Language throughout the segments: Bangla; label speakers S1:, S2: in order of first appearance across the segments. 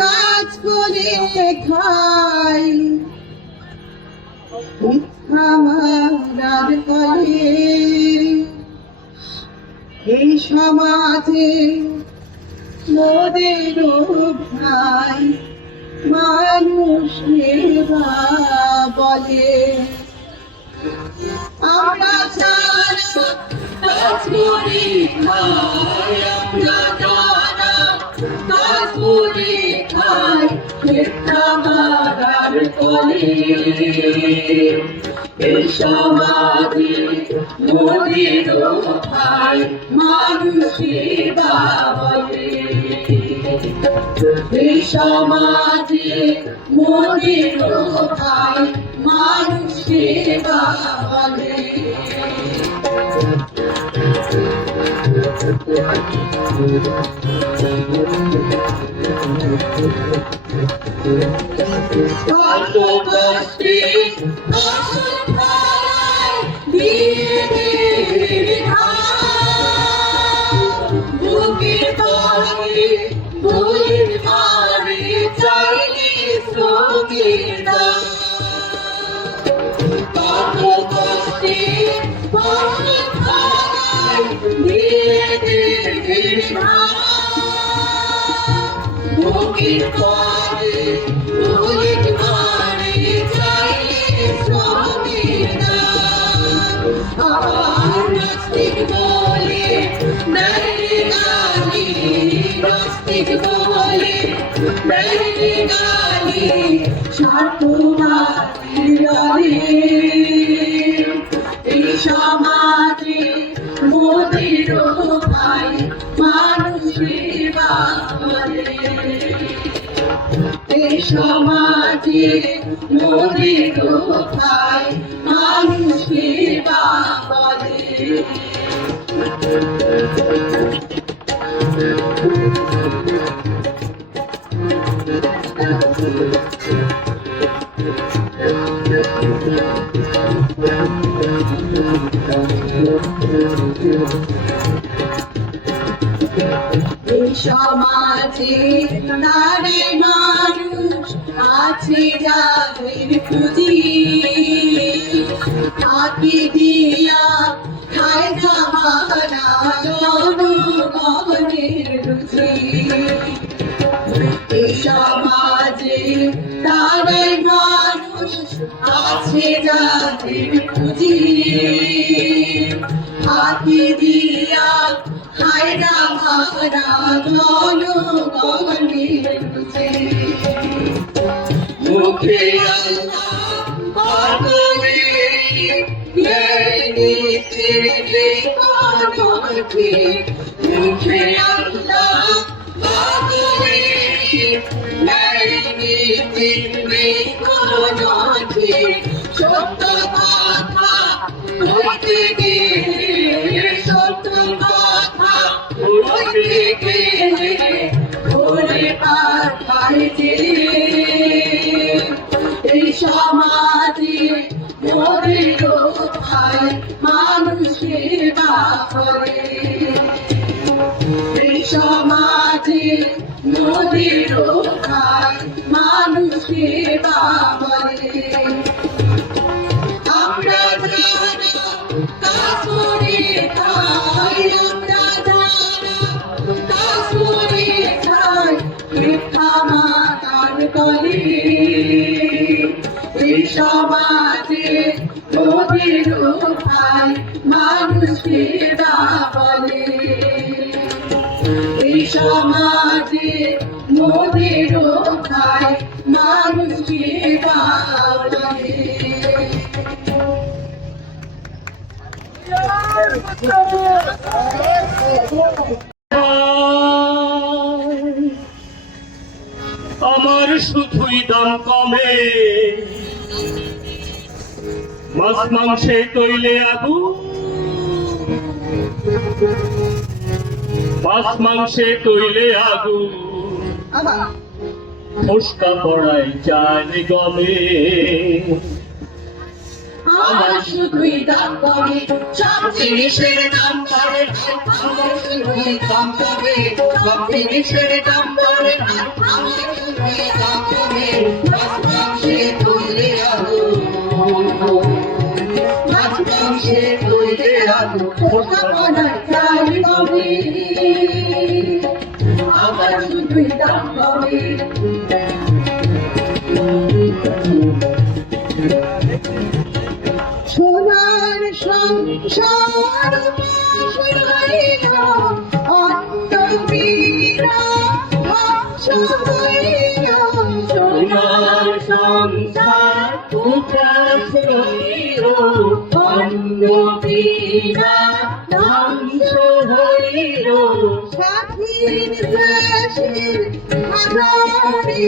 S1: কাজ করে খাই করে এই সমাজে মোদের ভাই মানুষ বলে। আমরা খাই আমরা যারা কাজ করে খাই মিথ্যা মারার করে এই সমাজে মোদের ভাই মানুষের বলে এই দিয়ে বুকের পাড়ে বুকের পাড়ে চাইলে শ্রমিক আমার নাস্তিক বলে ডাইরে গালি নাস্তিক বলে ডাইরে গালি স্বার্থবাদী এই সমাজে মোদের ভাই মানুষের বাঙালি সমাজে নারী মানুষ আছে যাদের পুঁজি ফাঁকি দিয়া খায় জামানা জনগণের রুচি। সমাজে নারী মানুষ আছে যাদের পুঁজি ফাঁকি দিয়া হায়রা মারা জনগণের রুচি। মুখে আল্লাহ পাগলে মুখে সমাজে মোদের ভাই মানুষের করে সমাজে মোদের মানুষের আমার
S2: শুধুই দাম কমে। মাছ মাংসে তৈলে আগু মাছ মাংসে তৈলে আগু ফসকা পড়াই চার গমে।
S1: আমার শুধুই দাম কমে সব জিনিসের দাম পড়ে আমার শুধুই দাম কমে সব জিনিসের দাম পড়ে আমার শুধুই দাম কমে মাছ মাংসে তৈরি আলু মাছ মাংসে তৈরি আলু ওটা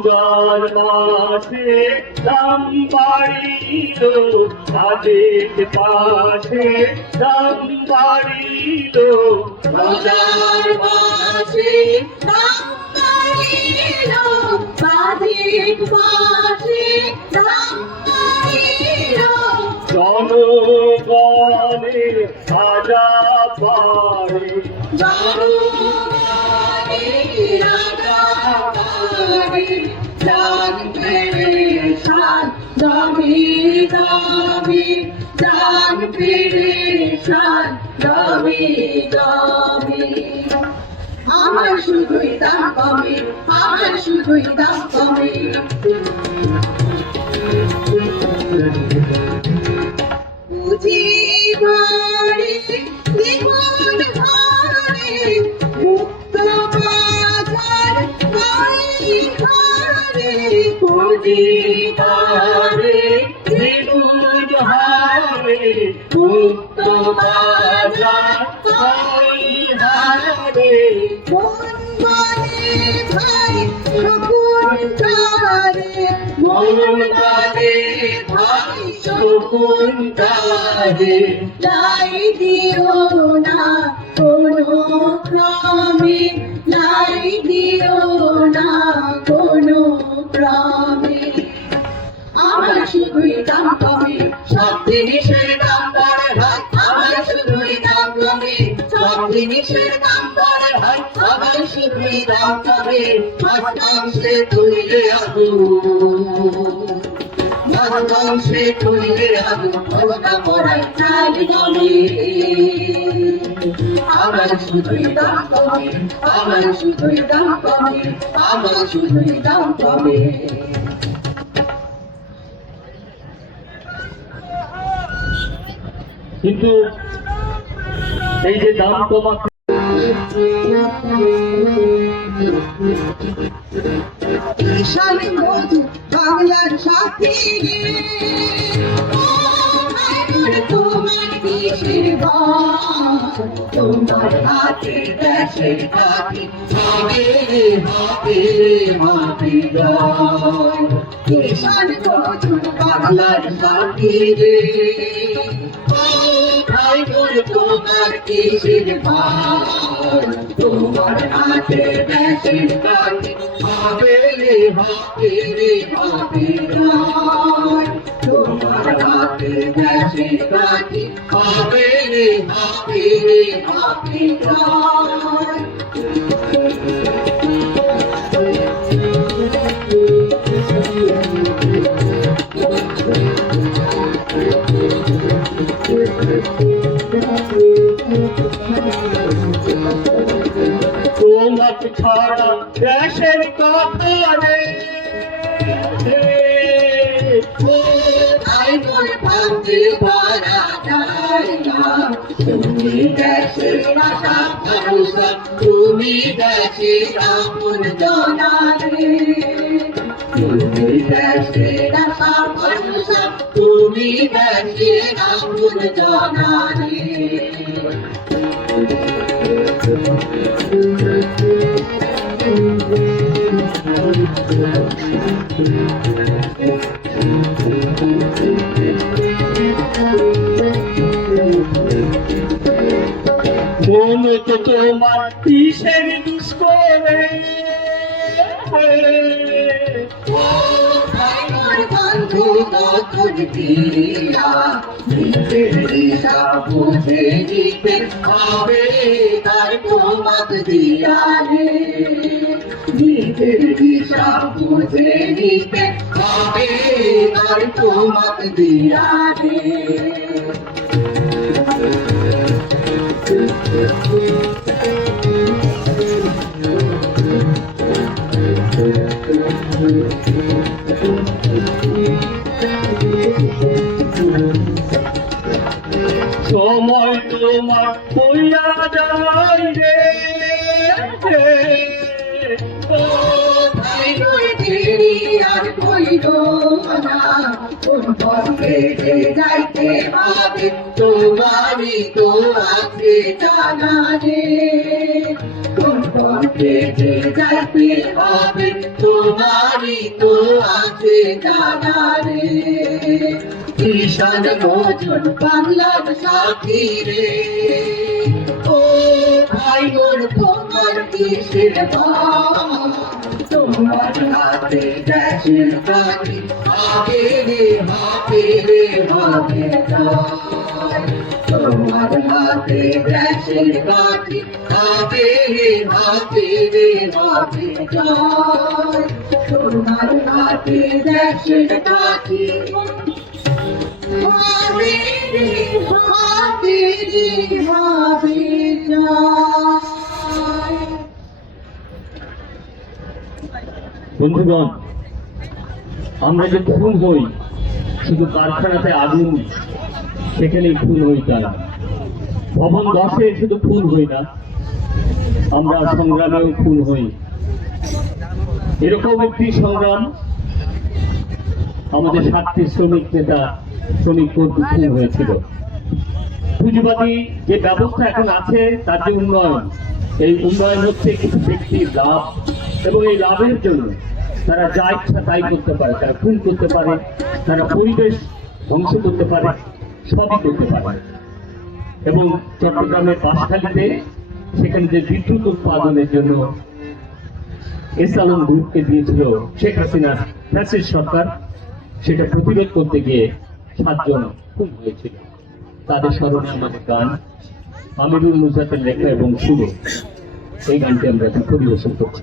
S2: রোগার মাসে দাম বাড়িল কাজের পাশে দাম বাড়িল।
S1: রোজার মাসে দাম বাড়িল দাম বাড়িল।
S2: জনগণে সাজা পারে
S1: আমার শুধুই দাম কমে আমার শুধুই দাম কমে। বুঝি
S2: পারে বিপুল হারে মুক্ত বাজার কই হারে তারে।
S1: কোনো ক্রমে লাই দিও না কোনো শুধুই দাম কমে, সব জিনিসের দাম পড়ে ভাই আমার শুধুই দাম কমে। সব জিনিসের দাম পড়ে ভাই আমার শুধুই দাম কমে। তৈরি আলু। মাছ, মাংসে তৈরি আলু, ওটা পড়াই চাল কমে আমার শুধুই দাম কমে আমার শুধুই দাম কমে আমার শুধুই দাম কমে।
S2: কিন্তু এই যে দাম
S1: মধু বাংলার বাংলার রে ও ভাইবোন তোমার কিসের বাস তোমার হাতে দেশের কাঠি হবে রে হবে রে হবে। তোমার হাতে দেশের কাঠি হবে রে হবে রে হবে
S2: তোমাক ছাড়া দেশের কথা রে ও
S1: খুঁজে পারা যায় না তুমি দেশের আশা ভরসা তুমি দেশের আপন তুমি দেশের তুমি দেশের আপন
S2: মন তোমার কিসের দুষ্করে?
S1: নতুন নিজের দিশা বুঝে নিতে হবে, তার তোমাক দিয়া রে। দিশা বুঝে নিতে হবে, তার তোমাক দিয়া রে।
S2: সময়
S1: জানা রে কোন পথে যে যাইতে হবে, তোমারই তো আছে জানা রে ঈশান মজন বাংলার সাথী রে ও ভাই মোর তোমার কিসের তোমার হাতে দেশের হবে রে হবে রে হবে। তোমার হাতে দেশের কাঠি রে হবে রে জয়। তোমার হাতে দেশের কাঠি।
S2: বন্ধুগণ, আমরা যে খুন হই, শুধু কারখানাতে আগুন সেখানেই খুন হই তা না ভবন দশে শুধু খুন হই না আমরা সংগ্রামেও খুন হই। এরকম একটি সংগ্রাম আমাদের সাতটি শ্রমিক নেতা শ্রমিক খুন হয়েছিল। পুঁজিবাদী যে ব্যবস্থা এখন আছে তার যে উন্নয়ন এই উন্নয়ন হচ্ছে কিছু ব্যক্তির লাভ এবং এই লাভের জন্য তারা যা ইচ্ছা তাই করতে পারে। তারা খুন করতে পারে তারা পরিবেশ ধ্বংস করতে পারে। সবই করতে এবং চট্টগ্রামের সেখানে যে বিদ্যুৎ উৎপাদনের জন্য গ্রুপকে দিয়েছিল শেখ হাসিনার ফ্যাসিস সরকার, সেটা প্রতিরোধ করতে গিয়ে সাতজন খুন হয়েছিল। তাদের স্মরণে আমাদের গান, আমিরুল নুজাতের লেখা এবং সুরে এই গানটি আমরা পরিবেশন করছি।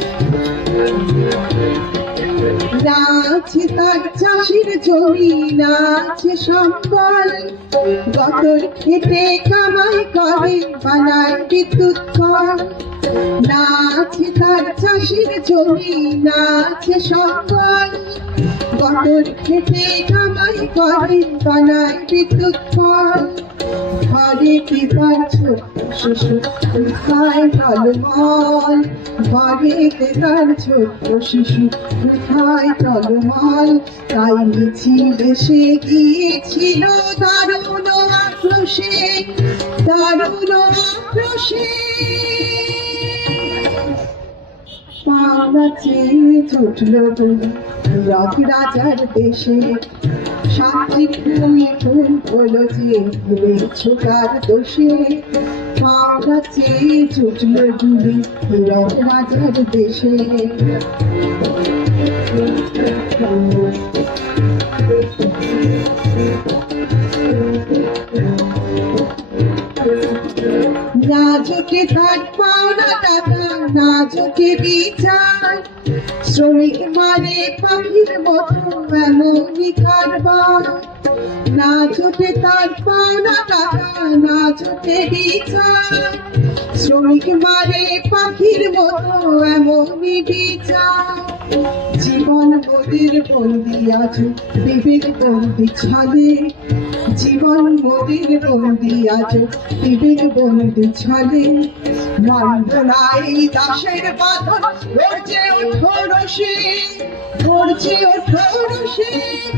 S1: Thank you. সম্বল নাচ তার চাষের জমি, নাচ সম্বল। গতর খেতে কামাই করে, বানায় বিদ্যুৎ কল নাচ তার চাষের জমি, নাচ সম্বল। গতর খেতে কামাই করে, বানায় বিদ্যুৎ কল বাড়িতে তার ছোট শিশু, কোথায় টলমল বাড়িতে তার ছোট শিশু, কোথায় টলমল তাই মিছিল এসে গিয়েছিল দারুণ আক্রোশে দারুণ আক্রোশে। ছুটল রক রাজার দেশে। শান্তি তুমি ফুল যে ছোটার দোষে। পাওনাচে ছুটল তুমি রক রাজার দেশে। না চোখে থাক পাওনা দাদা না চোখে বিচার। শ্রমিক মানে পাখির মতো এমনই কারবার না চোখে তার পাওনা টাকা, না চোখে বিচার। শ্রমিক মানে পাখির মতো, এমনই বিচার। জীবন মোদের বন্দি আছে বিবেক বন্দি ছলে জীবন মোদের বন্দি আছে বিবেক বন্দি ছলে নন্দনাই দাসের বাঁধন ওঠরসে ধরছে ওঠরসে ধরছে ওঠরসে
S2: ধন্যবাদ ঢাকা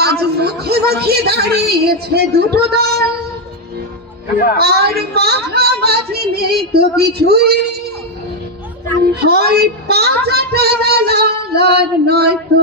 S1: আজ মুখে মুখে দাঁড়িয়েছে দুটো দল। আর মাঝামাঝি নেই তো কিছুই। হয় পাঁচাটা দালাল নয় তো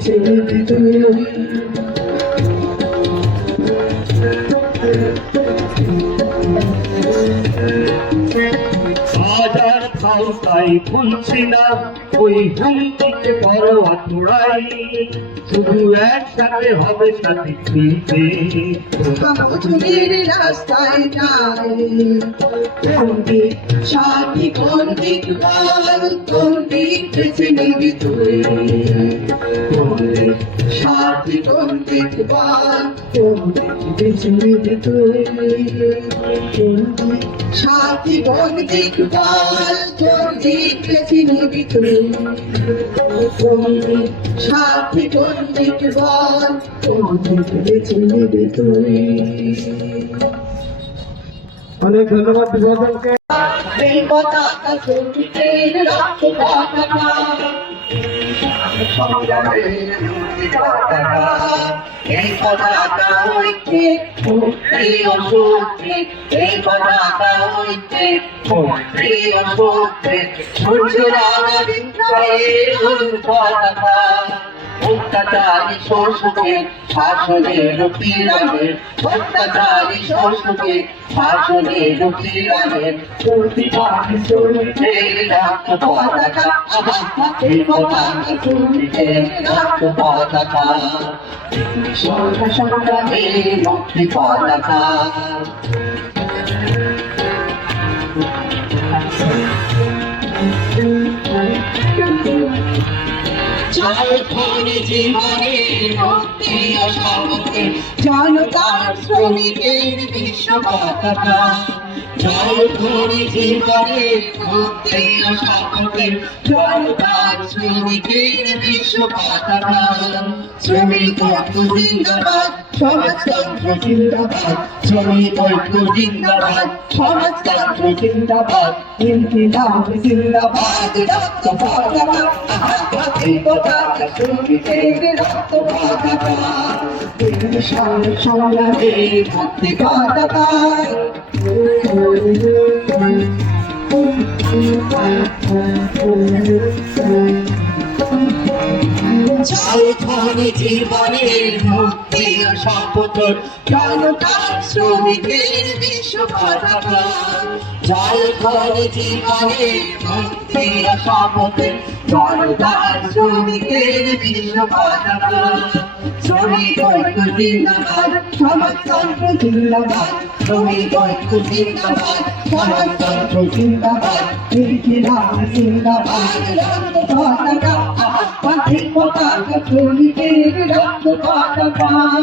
S1: ছেড়ে দিত হাজার খাও তাই
S2: বলছি না ওই হুমকি হুমকিকে বড় আতুড়াই শুধু একসাথে হবে সাথে ফিরতে।
S3: মজুরির রাস্তায় যাই কোন দিক সাথী কোন দিক বল কোন দিক বেছে নিবি তুই কোন দিক সাথী কোন দিক বল কোন দিক বেছে নিবি তুই। কোন সাথী
S4: অনেক ধন্যবাদ বিভাজনকে।
S3: এই ছোট পতাকা।
S1: এই পতাকা হইতে প্রিয় সূত্রে এই পতাকা হইতে প্রিয় সূত্রে সূর্যের আলো বিদ্রোহের পতাকা অত্যাচারী শোষকে শাসনের পিরামে অত্যাচারী শোষকে শাসনের পিরামে প্রতিবাদী শ্রমিকের রক্ত পতাকা এই পতাকা পতাকা পতাকা চাই ধরে জীবনে মুক্তি ও শান্তি
S3: জনতার শ্রমিকের
S1: বিশ্ব পতাকা জয় ধরে জীবনে মুক্তি ও শান্তি জনতার শ্রমিকের বিশ্ব পতাকা শ্রমিক ঐক্য জিন্দাবাদ সমাজতন্ত্র জিন্দাবাদ শ্রমিক ঐক্য জিন্দাবাদ সমাজতন্ত্র জিন্দাবাদ
S3: ইনকিলাব জিন্দাবাদ রক্ত পতাকা বিশাল মুক্তি পতাকা
S1: ধনী জীবনের মুক্তি শপথ। জনতার শ্রমিকের বিশ্ব পতাকা জয় ধনী জীবনের মুক্তি শপথ। জনতার শ্রমিকের বিশ্ব পতাকা শ্রমিক ঐক্য জিন্দাবাদ সমাজতন্ত্র জিন্দাবাদ শ্রমিক ঐক্য জিন্দাবাদ সমাজতন্ত্র জিন্দাবাদ
S3: ইনকিলাব জিন্দাবাদ রক্ত পতাকা এই পতাকা শ্রমিকের রক্ত পতাকা বিশাল